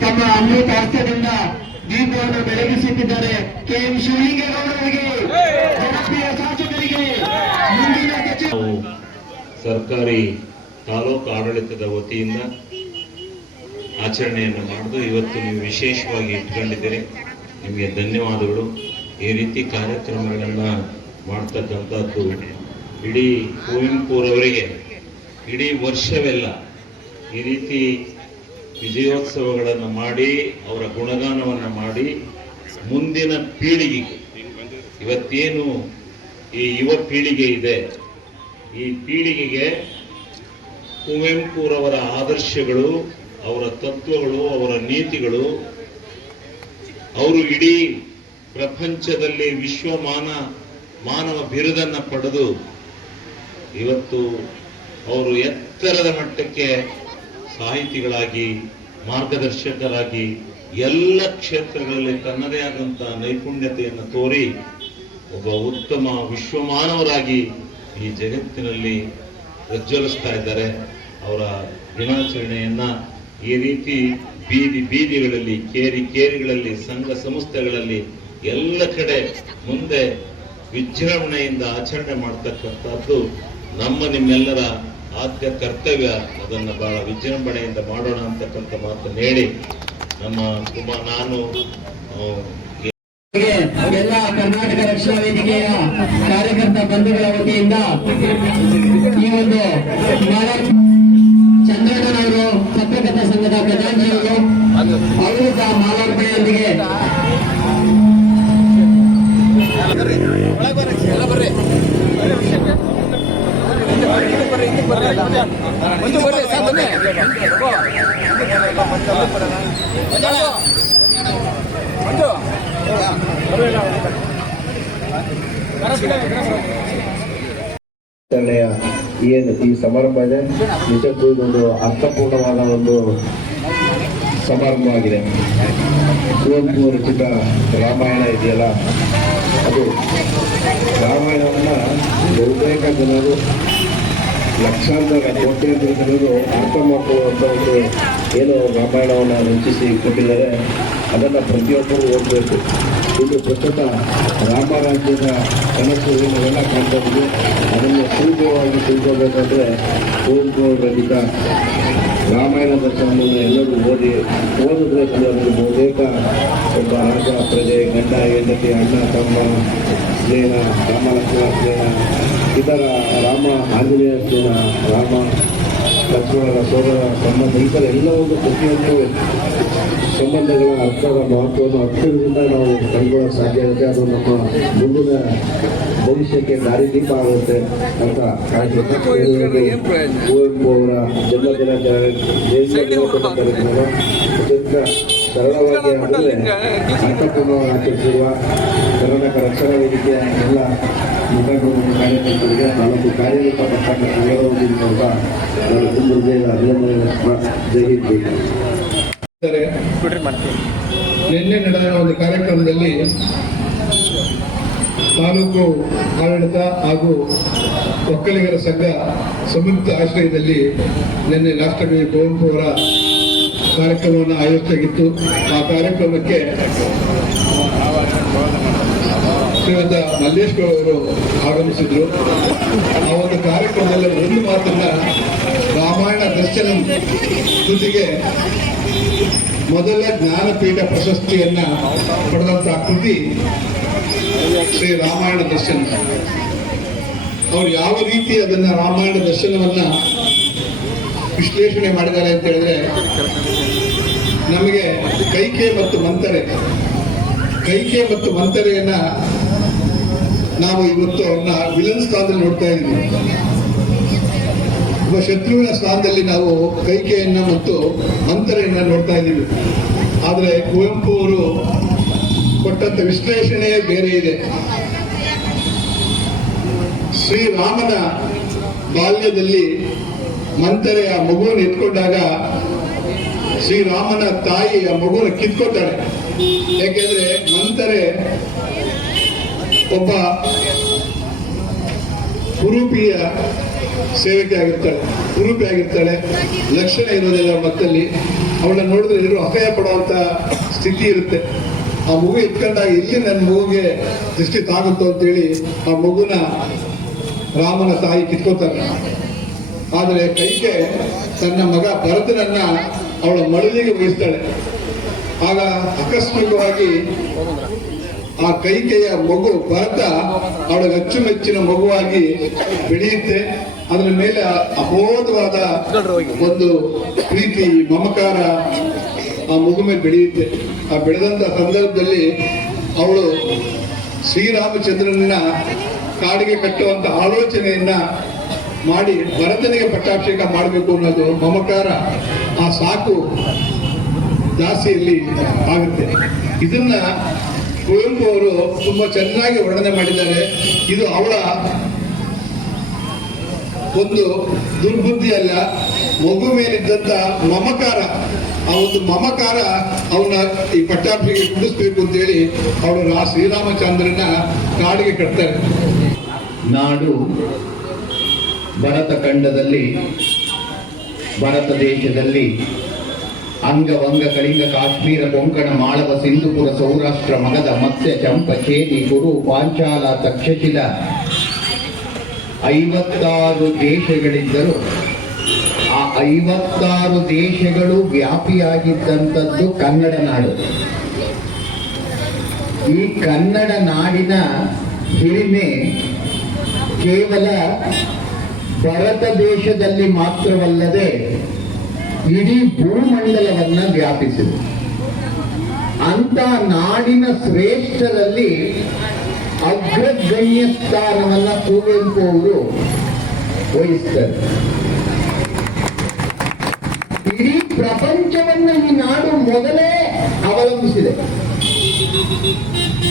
ತಮ್ಮ ಅಮೃತ ಹಸ್ತದಿಂದ ದೀಪವನ್ನು ಬೆಳಗಿಸುತ್ತಿದ್ದಾರೆ. KM ಶಿವಲಿಂಗೇಗೌಡರಿಗೆ, ಜನಪ್ರಿಯ ಶಾಸಕರಿಗೆ, ಮುಂದಿನ ಸರ್ಕಾರಿ ತಾಲೂಕು ಆಡಳಿತದ ವತಿಯಿಂದ ಆಚರಣೆಯನ್ನು ಮಾಡಿದ್ದು ಇವತ್ತು ನೀವು ವಿಶೇಷವಾಗಿ ಇಟ್ಕೊಂಡಿದ್ದೀರಿ. ನಿಮಗೆ ಧನ್ಯವಾದಗಳು. ಈ ರೀತಿ ಕಾರ್ಯಕ್ರಮಗಳನ್ನು ಮಾಡ್ತಕ್ಕಂಥದ್ದು ಇಡೀ ಕುವೆಂಪುರವರಿಗೆ ಇಡೀ ವರ್ಷವೆಲ್ಲ ಈ ರೀತಿ ವಿಜಯೋತ್ಸವಗಳನ್ನು ಮಾಡಿ ಅವರ ಗುಣಗಾನವನ್ನು ಮಾಡಿ ಮುಂದಿನ ಪೀಳಿಗೆಗೆ, ಇವತ್ತೇನು ಈ ಯುವ ಪೀಳಿಗೆ ಇದೆ, ಈ ಪೀಳಿಗೆಗೆ ಕುವೆಂಪುರವರ ಆದರ್ಶಗಳು, ಅವರ ತತ್ವಗಳು, ಅವರ ನೀತಿಗಳು, ಅವರು ಇಡೀ ಪ್ರಪಂಚದಲ್ಲಿ ಮಾನವ ಬಿರುದನ್ನು ಪಡೆದು ಇವತ್ತು ಅವರು ಎತ್ತರದ ಮಟ್ಟಕ್ಕೆ ಸಾಹಿತಿಗಳಾಗಿ, ಮಾರ್ಗದರ್ಶಕರಾಗಿ ಎಲ್ಲ ಕ್ಷೇತ್ರಗಳಲ್ಲಿ ತನ್ನದೇ ಆದಂತಹ ನೈಪುಣ್ಯತೆಯನ್ನು ತೋರಿ ಒಬ್ಬ ಉತ್ತಮ ವಿಶ್ವಮಾನವರಾಗಿ ಈ ಜಗತ್ತಿನಲ್ಲಿ ಪ್ರಜ್ವಲಿಸ್ತಾ ಇದ್ದಾರೆ. ಅವರ ದಿನಾಚರಣೆಯನ್ನ ಈ ರೀತಿ ಬೀದಿಗಳಲ್ಲಿ, ಕೇರಿಗಳಲ್ಲಿ, ಸಂಘ ಸಂಸ್ಥೆಗಳಲ್ಲಿ ಎಲ್ಲ ಕಡೆ ಮುಂದೆ ವಿಜೃಂಭಣೆಯಿಂದ ಆಚರಣೆ ಮಾಡ್ತಕ್ಕಂಥದ್ದು ನಿಮ್ಮೆಲ್ಲರ ಆದ್ಯ ಕರ್ತವ್ಯ. ಅದನ್ನು ಬಹಳ ವಿಜೃಂಭಣೆಯಿಂದ ಮಾಡೋಣ ಅಂತಕ್ಕಂಥ ಮಾತನ್ನು ಹೇಳಿ ನಾನು ಎಲ್ಲ ಕರ್ನಾಟಕ ರಕ್ಷಣಾ ವೇದಿಕೆಯ ಕಾರ್ಯಕರ್ತ ಬಂಧುಗಳ ವತಿಯಿಂದ ಈ ಒಂದು ಚಂದ್ರಣ್ಣನವರು ಪತ್ರಕರ್ತ ಸಂಘದ ಖಜಾಂಚಿಯವರು ಅವರು ಸಹ ಮಾಲಾರ್ಪಣೆಯೊಂದಿಗೆ ಏನು ಈ ಸಮಾರಂಭ ಇದೆ, ನಿಜಕ್ಕೂ ಇದೊಂದು ಅರ್ಥಪೂರ್ಣವಾದ ಒಂದು ಸಮಾರಂಭವಾಗಿದೆ. ಕುವೆಂಪು ರಚಿತ ರಾಮಾಯಣ ಇದೆಯಲ್ಲ, ಅದು ರಾಮಾಯಣವನ್ನ ಬಹುತೇಕ ಜನರು, ಲಕ್ಷಾಂತರ ಕೋಟ್ಯಾಂತರ ಜನರು ಅರ್ಥ ಮಾಡಿಕೊಳ್ಳುವಂಥ ಒಂದು ಏನು ರಾಮಾಯಣವನ್ನು ರಚಿಸಿ ಕೊಟ್ಟಿದ್ದಾರೆ, ಅದನ್ನು ಪ್ರತಿಯೊಬ್ಬರು ಓದಬೇಕು. ಇದು ಪ್ರಸ್ತುತ ರಾಮರಾಜ್ಯದ ಕನಸು ಏನೆಲ್ಲ ಕಾಣ್ತಾ ಇದೆ, ಅದನ್ನು ಸೂಕ್ಷ್ಮವಾಗಿ ತಿಳ್ಕೋಬೇಕಂದ್ರೆ ಕುವೆಂಪು ರಚಿತ ರಾಮಾಯಣ ದರ್ಶನವನ್ನು ಎಲ್ಲರೂ ಓದಿದ್ರೆ ಅದನ್ನು ಬಹುತೇಕ ಒಬ್ಬ ರಾಜ, ಪ್ರಜೆ, ಗಂಡ, ಹೆಂಡತಿ, ಅಣ್ಣ, ತಮ್ಮ ಸ್ನೇಹ, ರಾಮ ಲಕ್ಷ್ಮಣ ಸ್ನೇಹ, ಇತರ ರಾಮ ಆಂಜನೇಯ ಸ್ನೇಹ, ರಾಮ ಲಕ್ಷ್ಮಣರ ಸೋದರ ಸಂಬಂಧ, ಈ ಥರ ಎಲ್ಲವೂ ಪ್ರತಿಯೊಂದು ಸಂಬಂಧಗಳ ಅರ್ಥದ ಮಹತ್ವವನ್ನು ಅರ್ಥದಿಂದ ನಾವು ಕಂಡುಕೊಳ್ಳೋಕೆ ಸಾಧ್ಯ ಆಗುತ್ತೆ. ಅದು ನಮ್ಮ ಮುಂದಿನ ಭವಿಷ್ಯಕ್ಕೆ ದಾರಿದೀಪ ಆಗುತ್ತೆ ಅಂತ ಕುವೆಂಪು ಅವರ ಜನ್ಮದಿನ ಕಾರ್ಯಕ್ರಮ ಅತ್ಯಂತ ಸರಳವಾಗಿ ಅಂದರೆ ಅರ್ಥಪೂರ್ಣವಾಗಿ ಆಚರಿಸಿರುವ ಕರ್ನಾಟಕ ರಕ್ಷಣಾ ವೇದಿಕೆಯ ಎಲ್ಲ ಮುಖಂಡರು, ಕಾರ್ಯಕರ್ತರಿಗೆ, ನಾಲ್ಕು ಕಾರ್ಯರೂಪ ಪಟ್ಟಣ ಮೂಲಕ ನಾನು ತುಂಬ ಅಭಿನಂದನೆ ನಿನ್ನೆ ನಡೆದ ಒಂದು ಕಾರ್ಯಕ್ರಮದಲ್ಲಿ ತಾಲೂಕು ಆಡಳಿತ ಹಾಗೂ ಒಕ್ಕಲಿಗರ ಸಂಘ ಸಂಯುಕ್ತ ಆಶ್ರಯದಲ್ಲಿ ನಿನ್ನೆ ರಾಷ್ಟ್ರಕವಿ ಕುವೆಂಪು ಅವರ ಕಾರ್ಯಕ್ರಮವನ್ನು ಆಯೋಜಿಸಲಾಗಿತ್ತು. ಆ ಕಾರ್ಯಕ್ರಮಕ್ಕೆ ಶ್ರೀಯುತ ಮಲ್ಲೇಶ್ವರ ಅವರು ಆಗಮಿಸಿದ್ರು. ಆ ಒಂದು ಕಾರ್ಯಕ್ರಮದಲ್ಲಿ ಒಂದು ಮಾತನ್ನ, ರಾಮಾಯಣ ದರ್ಶನ ಕೃತಿಗೆ ಮೊದಲ ಜ್ಞಾನಪೀಠ ಪ್ರಶಸ್ತಿಯನ್ನ ಪಡೆದಂತಹ ಕೃತಿ ಶ್ರೀ ರಾಮಾಯಣ ದರ್ಶನ. ಅವರು ಯಾವ ರೀತಿ ಅದನ್ನ ರಾಮಾಯಣ ದರ್ಶನವನ್ನ ವಿಶ್ಲೇಷಣೆ ಮಾಡಿದ್ದಾರೆ ಅಂತ ಹೇಳಿದ್ರೆ, ನಮಗೆ ಕೈಕೆ ಮತ್ತು ಮಂಥರೆ ಕೈಕೆ ಮತ್ತು ಮಂಥರೆಯನ್ನ ನಾವು ಇವತ್ತು ಅವ್ರನ್ನ ವಿಲನ್ ಸ್ಥಾನದಲ್ಲಿ ನೋಡ್ತಾ ಇದ್ದೀವಿ. ಒಬ್ಬ ಶತ್ರುವಿನ ಸ್ಥಾನದಲ್ಲಿ ನಾವು ಕೈಕೆಯನ್ನ ಮತ್ತು ಮಂಥರೆಯನ್ನ ನೋಡ್ತಾ ಇದ್ದೀವಿ. ಆದರೆ ಕುವೆಂಪು ಅವರು ಕೊಟ್ಟಂತ ವಿಶ್ಲೇಷಣೆ ಬೇರೆ ಇದೆ. ಶ್ರೀರಾಮನ ಬಾಲ್ಯದಲ್ಲಿ ಮಂಥರೆ ಆ ಮಗುವನ್ನು ಎತ್ಕೊಂಡಾಗ ಶ್ರೀರಾಮನ ತಾಯಿ ಆ ಮಗುವನ್ನು ಕಿತ್ಕೊತಾಳೆ. ಯಾಕೆಂದ್ರೆ ಮಂಥರೆ ಒಬ್ಬ ಕುರೂಪಿಯ ಸೇವಕಿ ಆಗಿರ್ತಾಳೆ. ಲಕ್ಷಣ ಇರೋದಿಲ್ಲ ಮತ್ತಲ್ಲಿ. ಅವಳನ್ನ ನೋಡಿದ್ರೆ ಎಲ್ಲರೂ ಅಸಹ್ಯ ಪಡುವಂತ ಸ್ಥಿತಿ ಇರುತ್ತೆ. ಆ ಮಗು ಎತ್ಕೊಂಡಾಗ ಇಲ್ಲಿ ನನ್ನ ಮಗುಗೆ ದೃಷ್ಟಿ ತಾಗುತ್ತೋ ಅಂತೇಳಿ ಆ ಮಗುನ ರಾಮನ ತಾಯಿ ಕಿತ್ಕೋತಾರೆ. ಆದರೆ ಕೈಕೆ ತನ್ನ ಮಗ ಭರತನನ್ನ ಅವಳ ಮಡಲಿಗೆ ವಹಿಸ್ತಾಳೆ. ಆಗ ಆಕಸ್ಮಿಕವಾಗಿ ಆ ಕೈಕೆಯ ಮಗು ಭರತ ಅವಳಿಗೆ ಅಚ್ಚುಮೆಚ್ಚಿನ ಮಗುವಾಗಿ ಬೆಳೆಯುತ್ತೆ. ಅದರ ಮೇಲೆ ಅಬೋಧವಾದ ಒಂದು ಪ್ರೀತಿ ಮಮಕಾರ ಆ ಮಗು ಮೇಲೆ ಬೆಳೆಯುತ್ತೆ. ಆ ಬೆಳೆದಂತ ಸಂದರ್ಭದಲ್ಲಿ ಅವಳು ಶ್ರೀರಾಮಚಂದ್ರನ ಕಾಡಿಗೆ ಕಟ್ಟುವಂತ ಆಲೋಚನೆಯನ್ನ ಮಾಡಿ ಭರತನಿಗೆ ಪಟ್ಟಾಭಿಷೇಕ ಮಾಡಬೇಕು ಅನ್ನೋದು ಮಮಕಾರ, ಆ ಸಾಕು ದಾಸಿಯಲ್ಲಿ ಆಗುತ್ತೆ. ಇದನ್ನ ಕುವೆಂಪು ಅವರು ತುಂಬಾ ಚೆನ್ನಾಗಿ ವರ್ಣನೆ ಮಾಡಿದ್ದಾರೆ. ಇದು ಅವಳ ಒಂದು ದುರ್ಬುದ್ಧಿ ಅಲ್ಲ, ಮಗು ಮೇಲಿದ್ದಂತ ಮಮಕಾರ. ಆ ಒಂದು ಮಮಕಾರ ಅವನ ಈ ಪಟ್ಟಾಭಿಗೆ ಕುಡಿಸ್ಬೇಕು ಅಂತೇಳಿ ಅವಳು ಶ್ರೀರಾಮಚಂದ್ರನ ಕಾಡಿಗೆ ಕಟ್ತಾರೆ. ನಾಡು ಭರತ ಖಂಡದಲ್ಲಿ, ಭಾರತ ದೇಶದಲ್ಲಿ ಅಂಗವಂಗ ಕಳಿಂಗ ಕಾಶ್ಮೀರ ಕೊಂಕಣ ಮಾಳವ ಸಿಂಧುಪುರ ಸೌರಾಷ್ಟ್ರ ಮಗಧ ಮತ್ಸ್ಯ ಚಂಪ ಚೇದಿ ಕುರು ಪಾಂಚಾಲ ತಕ್ಷಶಿಲ 56 ದೇಶಗಳಿದ್ದರು. ಆ 56 ದೇಶಗಳು ವ್ಯಾಪಿಯಾಗಿದ್ದಂಥದ್ದು ಕನ್ನಡ ನಾಡು. ಈ ಕನ್ನಡ ನಾಡಿನ ಹಿರಿಮೆ ಕೇವಲ ಭಾರತ ದೇಶದಲ್ಲಿ ಮಾತ್ರವಲ್ಲದೆ ಇಡೀ ಭೂಮಂಡಲವನ್ನ ವ್ಯಾಪಿಸಿದೆ. ಅಂತ ನಾಡಿನ ಶ್ರೇಷ್ಠರಲ್ಲಿ ಅಗ್ರಗಣ್ಯ ಸ್ಥಾನವನ್ನ ಕುವೆಂಪು ಅವರು ವಹಿಸ್ತಾರೆ. ಇಡೀ ಪ್ರಪಂಚವನ್ನ ಈ ನಾಡು ಮೊದಲೇ ಅವಲಂಬಿಸಿದೆ.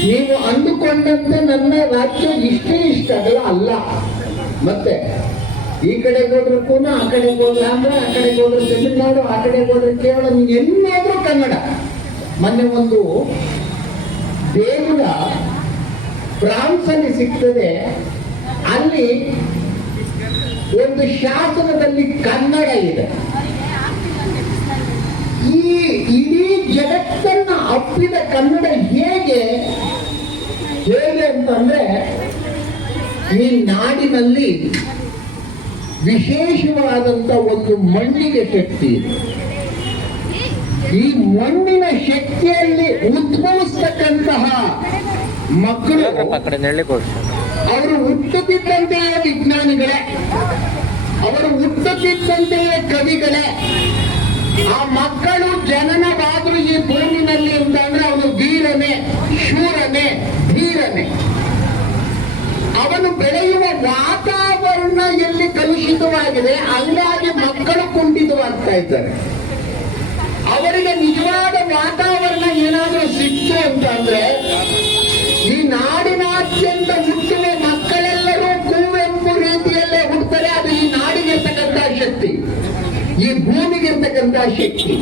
ನೀವು ಅಂದುಕೊಂಡಂತೆ ನನ್ನ ರಾಜ್ಯ ಇಷ್ಟಗಳ ಅಲ್ಲ. ಮತ್ತೆ ಈ ಕಡೆಗೆ ಹೋದ್ರೆ ಪೂನಾ, ಆ ಕಡೆಗೆ ಹೋದ್ರೆ ಆಂಧ್ರ, ಆ ಕಡೆಗೆ ಹೋದ್ರೆ ತಮಿಳುನಾಡು, ಆ ಕಡೆಗೆ ಹೋದ್ರೆ ಕೇವಲ ಎಲ್ಲಾದ್ರೂ ಕನ್ನಡ. ಮೊನ್ನೆ ಒಂದು ದೇಗುಲ ಫ್ರಾನ್ಸ್ ಅಲ್ಲಿ ಸಿಗ್ತದೆ. ಅಲ್ಲಿ ಒಂದು ಶಾಸನದಲ್ಲಿ ಕನ್ನಡ ಇದೆ. ಈ ಇಡೀ ಜಗತ್ತನ್ನ ಅಪ್ಪಿದ ಕನ್ನಡ ಹೇಗೆ ಅಂತಂದ್ರೆ, ಈ ನಾಡಿನಲ್ಲಿ ವಿಶೇಷವಾದಂತ ಒಂದು ಮಣ್ಣಿಗೆ ಶಕ್ತಿ ಇದೆ. ಈ ಮಣ್ಣಿನ ಶಕ್ತಿಯಲ್ಲಿ ಉದ್ಭವಿಸ್ತಕ್ಕಂತಹ ಮಕ್ಕಳು ಅವರು ಹುಟ್ಟುತ್ತಿದ್ದಂತೆಯೇ ವಿಜ್ಞಾನಿಗಳೇ, ಅವರು ಹುಟ್ಟುತ್ತಿದ್ದಂತೆಯೇ ಕವಿಗಳೇ. ಆ ಮಕ್ಕಳು ಜನನವಾದ್ರು ಈ ಭೂಮಿನಲ್ಲಿ ಅಂತಂದ್ರೆ ಅವನು ವೀರನೇ, ಶೂರನೇ, ಧೀರನೇ. ಅವನು ಬೆಳೆಯುವ ವಾತಾವರಣ ಎಲ್ಲಿ ಕಲುಷಿತವಾಗಿದೆ, ಹಂಗಾಗಿ ಮಕ್ಕಳು ಕುಂಠಿತವಾಗ್ತಾ ಇದ್ದಾರೆ. ಅವರಿಗೆ ನಿಜವಾದ ವಾತಾವರಣ ಏನಾದರೂ ಸಿಕ್ತು ಅಂತಂದ್ರೆ, ಈ ನಾಡಿನಾದ್ಯಂತ ಹುಟ್ಟುವ ಮಕ್ಕಳೆಲ್ಲರೂ ಕುವೆಂಪು ರೀತಿಯಲ್ಲೇ ಹುಡ್ತಾರೆ. ಅದು ಈ ನಾಡಿಗಿರ್ತಕ್ಕಂಥ ಶಕ್ತಿ, ಈ ಭೂಮಿಗಿರ್ತಕ್ಕಂಥ ಶಕ್ತಿ.